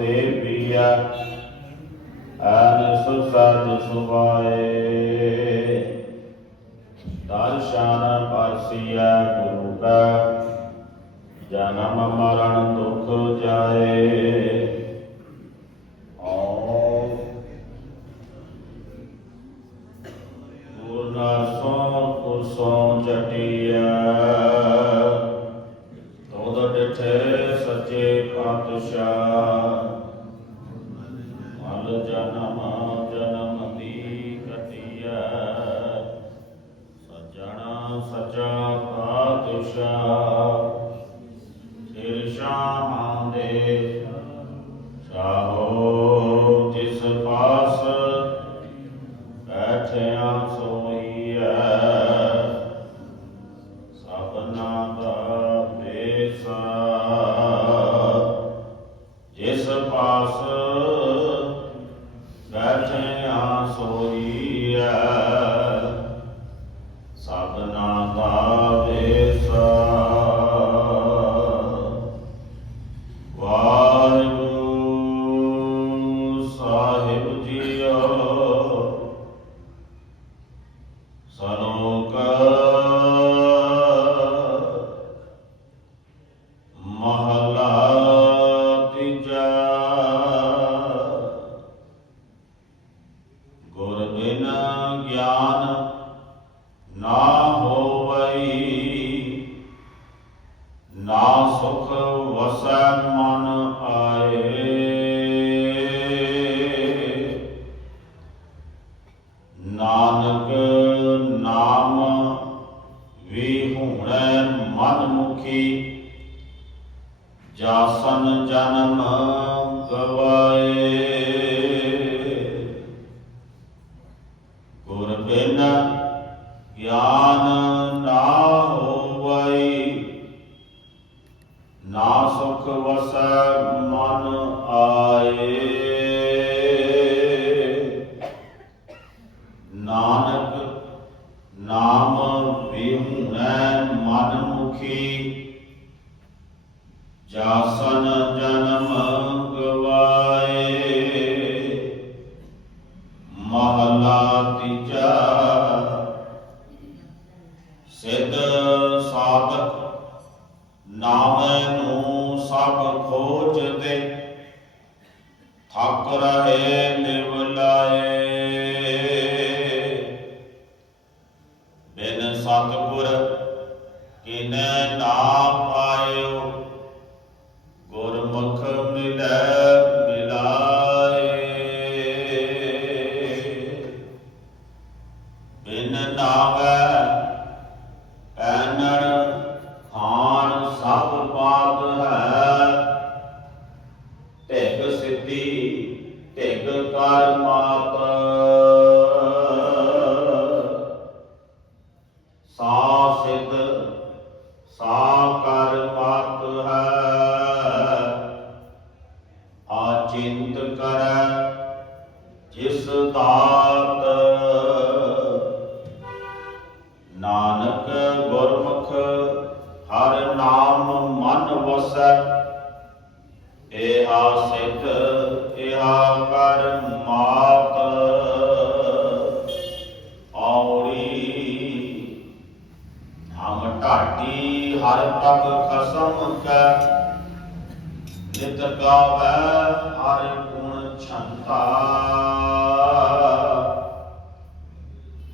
Savior and so satisfied. Darshana Parsiya Guru Ka जन्म मरण दुख जाए पूर्ण सो कुसो जटिया ਮਲ ਸਾਹਿਬ ਜੀਓ ਸਲੋਕ ਮਹਲਾ ਤੀਜਾ ਨਾਨਕ ਨਾਮ ਵੀ ਹੁਣੈ ਮਨ ਮੁਖੀ ਜਾਸਨ ਜਨਮ ਗਵਾਏ। ਗੁਰ ਬਿਨ ਗਿਆਨ ਨਾ ਹੋਵਈ, ਨਾ ਸੁਖ ਵਸੈ ਨਾਮ ਵਿਹੁਣੈ ਮਨ ਮੁਖੀ ਜਾਸਨ ਜਨਮ ਗਵਾਏ। ਮਹਲਾ ਤੀਜਾ, ਸਿੱਧ ਸਾਧਕ, ਨਾਮ ਨੂੰ ਸਭ ਖੋਜਦੇ, ਥੱਕ ਰਹੇ ਨਿਵ ਕਿਨੈ ਨਾ ਪਾਇਓ, ਗੁਰਮੁਖ ਮਿਲੈ ਮਿਲਾਏ। ਬਿਨ ਨਾਵੈ ਪੈਨਣ ਖਾਨ ਸਭ ਬਾਤ ਹੈ। ਢਿਗ ਸਿੱਧੀ, ਢਿਗ ਕਰ ਮਾਤ ਨਾਨਕ ਗੁਰਮੁਖ, ਹਰ ਨਾਮ ਮਨ ਵਸੈ। ਏਹਾ ਸਿੱਧ, ਏਹਾ ਕਰ ਮਾਤ। ਔੜੀ ਹਮ ਢਾਟੀ ਹਰ ਪਗ ਖਸਮ ਕੈ। ਨਿਤ ਗਾਵੈ ਹਰ ਗੁਣ ਛੰਤਾ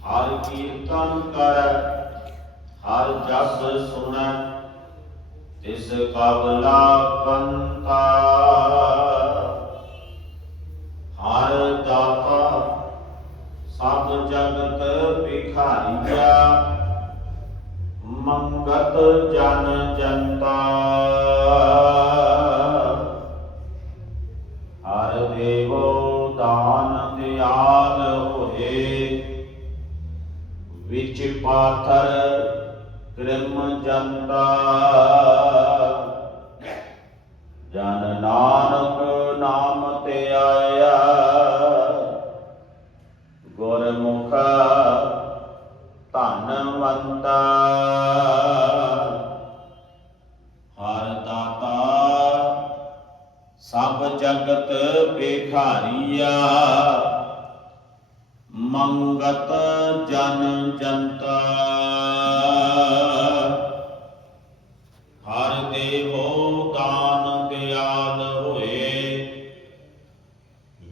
ਹਰ ਕੀਰਤਨ ਕਰੈ ਹਰ ਜਸ ਸੁਣੈ, ਤਿਸ ਕਬਲਾ ਪੰਤਾ ਹਰ ਦਾਤਾ ਸਭ ਜਗਤ ਭਿਖਾਰੀਆ, ਮੰਗਤ ਜਨ ਜਨਤਾ। ਹਰ ਦੇਵੋ ਦਾਨ ਦਿਆਲ ਹੋਏ, ਵਿੱਚ ਪਾਥਰ ਗ੍ਰਮ ਜਨਤਾ ਜਨ ਨਾਨਕ ਨਾਮ ਤੇ ਆਇਆ। ਗੁਰਮੁਖ ਧਨਵੰਤਾ ਹਰ ਦਾਤਾ ਸਭ ਜਗਤ ਬੇਖਾਰੀਆ ਮੰਗਤ ਜਨ ਜਨਤਾ।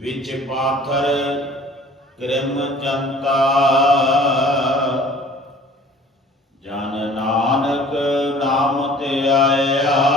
ਵਿੱਚ ਪਾਥਰ ਕਰਮ ਚੰਤਾ। ਜਨ ਨਾਨਕ ਨਾਮ ਤੇ ਆਇਆ।